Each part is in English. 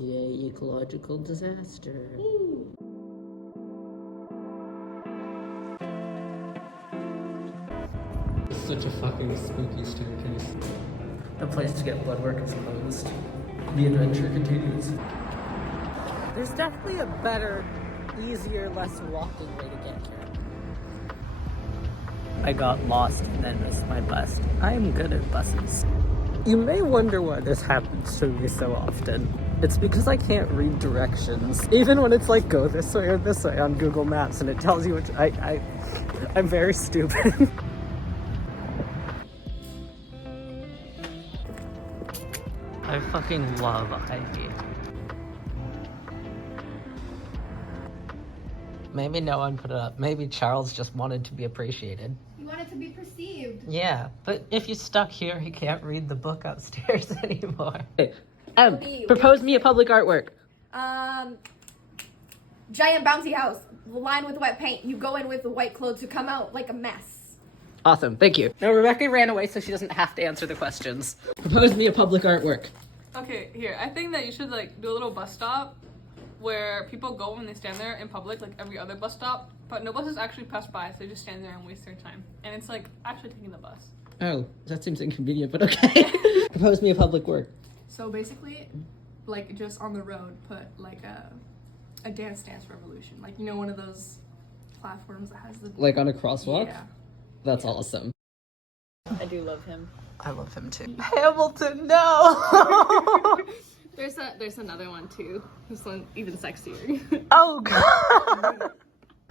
Yay, ecological disaster. Ooh. It's such a fucking spooky staircase. The place to get blood work is closed. The adventure continues. There's definitely a better, easier, less walking way to get here. I got lost and then missed my bus. I am good at buses. You may wonder why this happens to me so often. It's because I can't read directions. Even when it's like, go this way or this way on Google Maps and it tells you which, I'm very stupid. I fucking love Ivy. Maybe no one put it up. Maybe Charles just wanted to be appreciated. You want it to be perceived. Yeah, but if you're stuck here, he can't read the book upstairs anymore. Hey, propose me a public artwork. Giant bouncy house, lined with wet paint. You go in with the white clothes, you come out like a mess. Awesome, thank you. No, Rebecca ran away so she doesn't have to answer the questions. Propose me a public artwork. Okay, here. I think that you should like do a little bus stop where people go when they stand there in public, like every other bus stop, but no buses actually pass by, so they just stand there and waste their time. And it's like actually taking the bus. Oh, that seems inconvenient, but okay. Propose me a public work. So basically, like just on the road, put like a Dance Revolution. Like, you know, one of those platforms that has the... Like on a crosswalk? Yeah. That's awesome. I do love him. I love him too. Hamilton, no! There's another one too. This one even sexier. Oh god!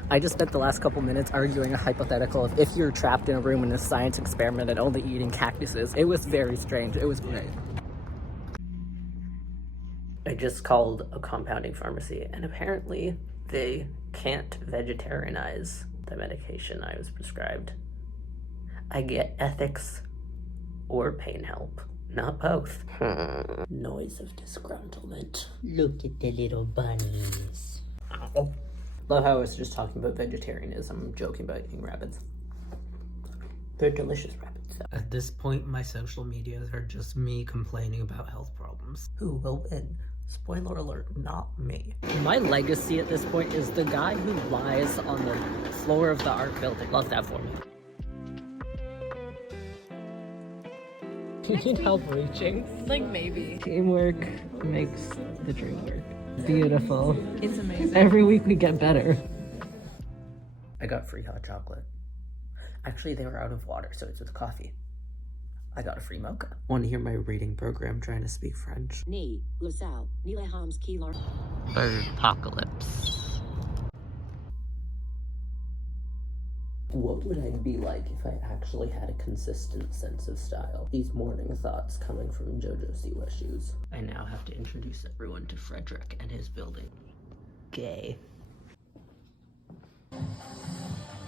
I just spent the last couple minutes arguing a hypothetical of if you're trapped in a room in a science experiment and only eating cactuses. It was very strange. It was great. I just called a compounding pharmacy and apparently they can't vegetarianize the medication I was prescribed. I get ethics or pain help. Not both. Noise of disgruntlement. Look at the little bunnies. Ow. Love how I was just talking about vegetarianism. I'm joking about eating rabbits. They're delicious rabbits. At this point, my social medias are just me complaining about health problems. Who will win? Spoiler alert, not me. My legacy at this point is the guy who lies on the floor of the art building. Love that for me. You need help reaching? Like maybe. Teamwork makes the dream work. Beautiful. It's amazing. Every week we get better. I got free hot chocolate. Actually, they were out of water, so it's with coffee. I got a free mocha. Want to hear my reading program trying to speak French? Ni, Lusal, Nilehams Keelar. Birdpocalypse. What would I be like if I actually had a consistent sense of style? These morning thoughts coming from JoJo Siwa shoes. I now have to introduce everyone to Frederick and his building. Gay.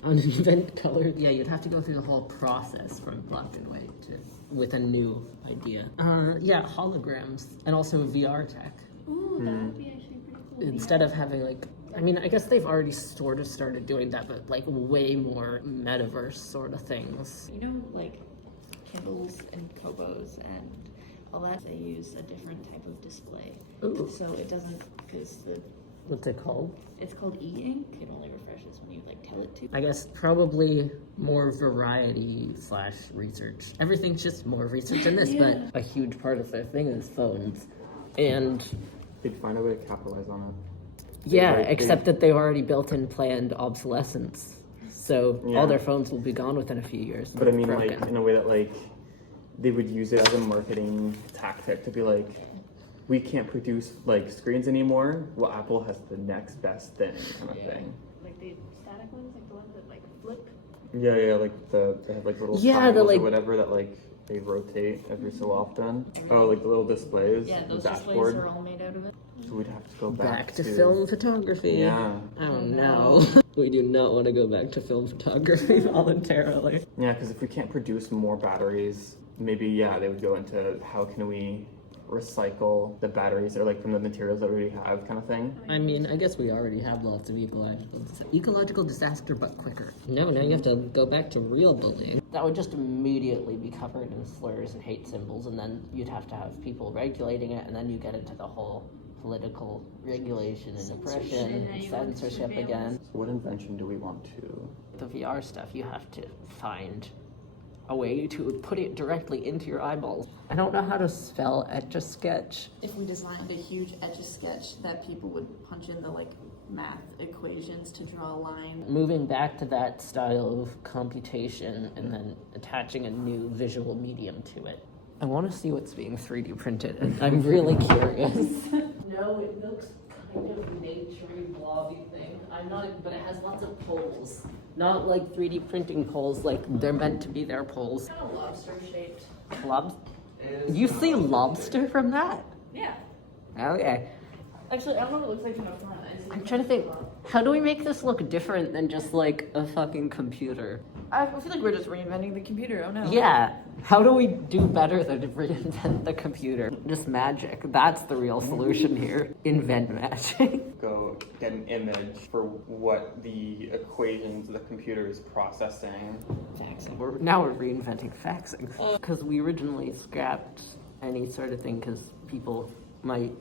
Uninvent color. Yeah, you'd have to go through the whole process from black and white with a new idea. Yeah, holograms and also VR tech. Ooh, that would be actually pretty cool. Instead of having like, I mean, I guess they've already sort of started doing that, but like way more metaverse sort of things. You know, like Kindles and Kobos and all that, they use a different type of display. Ooh. So it doesn't, because What's it called? it's called e-ink. It only refreshes when you like tell it to. I guess probably more variety / research. Everything's just more research in this, but a huge part of their thing is phones. And They'd find a way to capitalize on it. yeah, Like, except that they've already built in planned obsolescence. So all their phones will be gone within a few years. But I mean, Broken. like, in a way that, like, they would use it as a marketing tactic to be like, we can't produce, like, screens anymore. Well, Apple has the next best thing, kind of thing. Like the static ones, like the ones that like flip. Yeah, like, they have, like, little Yeah, the, tiles like- or whatever that, like, they rotate every so often. Oh, like the little displays, Yeah, the those dashboard. displays are all made out of it. So we'd have to go Back to film photography. Yeah. Oh no. We do not want to go back to film photography voluntarily. Yeah, because if we can't produce more batteries, maybe, yeah, they would go into how can we recycle the batteries or like from the materials that we already have kind of thing. I mean, I guess we already have lots of ecological disaster, but quicker. No, now you have to go back to real bullying. That would just immediately be covered in slurs and hate symbols, and then you'd have to have people regulating it, and then you get into the whole political regulation and oppression and censorship again. What invention do we want to? The VR stuff, you have to find a way to put it directly into your eyeballs. I don't know how to spell Etch-a-Sketch. If we designed a huge Etch-a-Sketch that people would punch in the like math equations to draw a line. Moving back to that style of computation and then attaching a new visual medium to it. I want to see what's being 3D printed, and I'm really curious. No, it looks kind of naturey, blobby thing. But it has lots of poles. Not like 3D printing poles, like they're meant to be their poles. Kind of lobster shaped. You see lobster from that? Yeah. Okay. Actually, I don't know what it looks like from the front. I'm trying to think, how do we make this look different than just like a fucking computer? I feel like we're just reinventing the computer. Oh no. Yeah. How do we do better than to reinvent the computer? Just magic. That's the real solution here. Invent magic. Go get an image for what the equations the computer is processing. Faxing. Now we're reinventing faxing. Because we originally scrapped any sort of thing because people might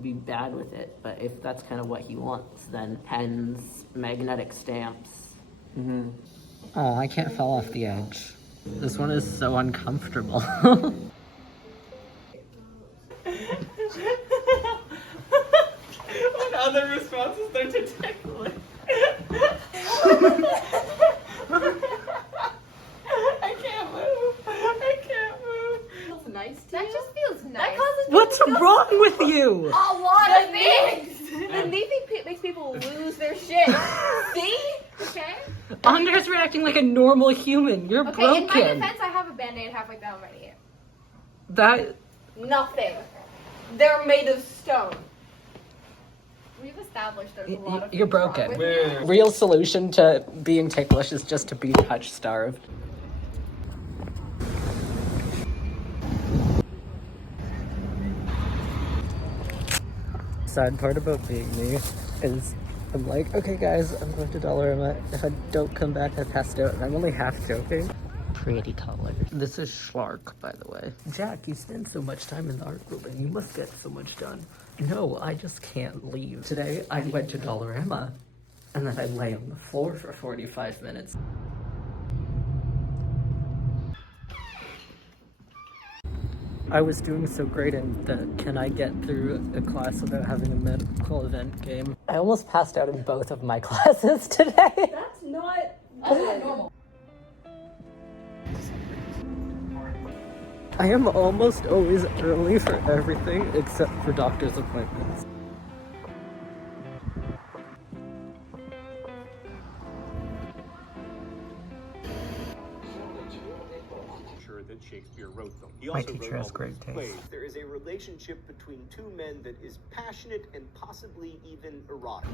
be bad with it. But if that's kind of what he wants, then pens, magnetic stamps. Mm-hmm. Oh, I can't fall off the edge. This one is so uncomfortable. When other responses start to tickle it. I can't move. I can't move. Feels nice to That you? just feels nice. That causes What's wrong with you? a lot of things. The knee thing makes people lose their shit. See? Okay? Andre's reacting like a normal human. You're Okay, broken. in my defense, I have a band-aid half like that on my knee. That Nothing. They're made of stone. We've established there's a lot of you're things wrong broken. with me. Real solution to being ticklish is just to be touch starved. Sad part about being me is I'm like, okay guys, I'm going to Dollarama. If I don't come back, I passed out, and I'm only half joking. Pretty color. This is Schlark, by the way. Jack, you spend so much time in the art group and you must get so much done. No, I just can't leave. Today, I went to Dollarama and then I lay on the floor for 45 minutes. I was doing so great in the Can I Get Through a Class Without Having a Medical Event game. I almost passed out in both of my classes today. That's not normal. I am almost always early for everything except for doctor's appointments. That Shakespeare wrote them. He My also teacher wrote has all great his taste. plays. There is a relationship between two men that is passionate and possibly even erotic.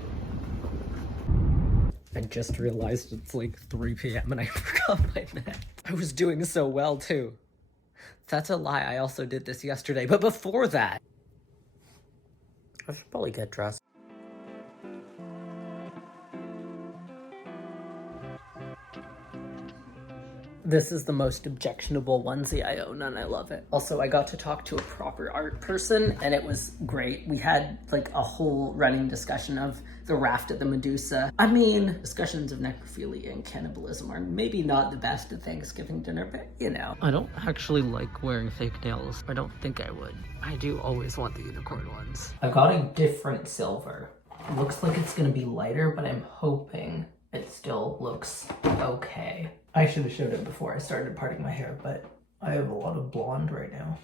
I just realized it's like 3 p.m. and I forgot my neck. I was doing so well too. That's a lie, I also did this yesterday, but before that... I should probably get dressed. This is the most objectionable onesie I own, and I love it. Also, I got to talk to a proper art person, and it was great. We had like a whole running discussion of the raft at the Medusa. I mean, discussions of necrophilia and cannibalism are maybe not the best at Thanksgiving dinner, but you know. I don't actually like wearing fake nails. I don't think I would. I do always want the unicorn ones. I got a different silver. It looks like it's gonna be lighter, but I'm hoping it still looks okay. I should have showed it before I started parting my hair, but I have a lot of blonde right now.